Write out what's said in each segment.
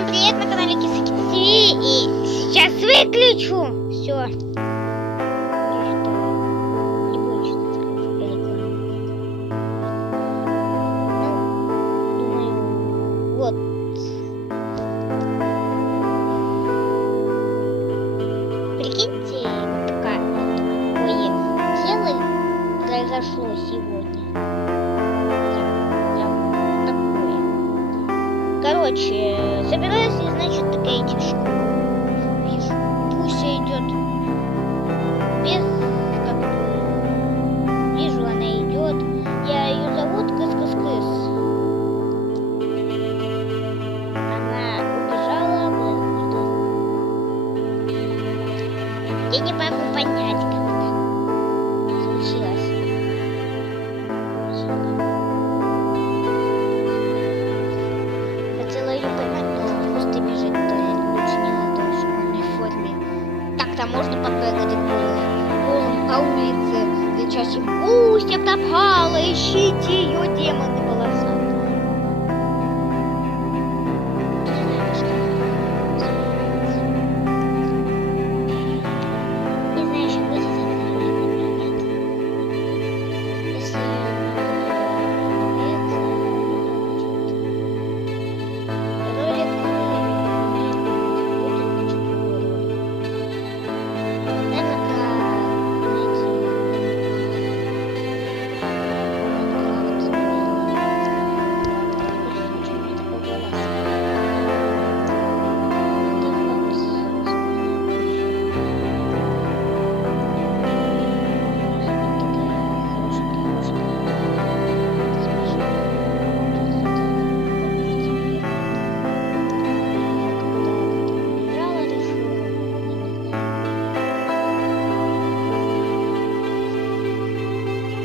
Всем привет, на канале Кисаки ТВ. И сейчас выключу все. Не буду читать рекламу. Ну, думаю, вот. Прикиньте, пока такое дело произошло сегодня. Короче, собираюсь, и, значит, такая идти в школу. Вижу, Пуся идет без, как бы, вижу, она идет. Я ее зовут Кыс-Кыс-Кыс. Она убежала, я не могу понять, как это случилось. Хотела ее поймать, но просто бежать лучше не надо в школьной форме. Так-то можно побегать голым по улице, кричать им: «Пусть пропала, ищите ее, демоны полосатые». Не знаю, еще будет это или нет. Если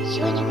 сегодня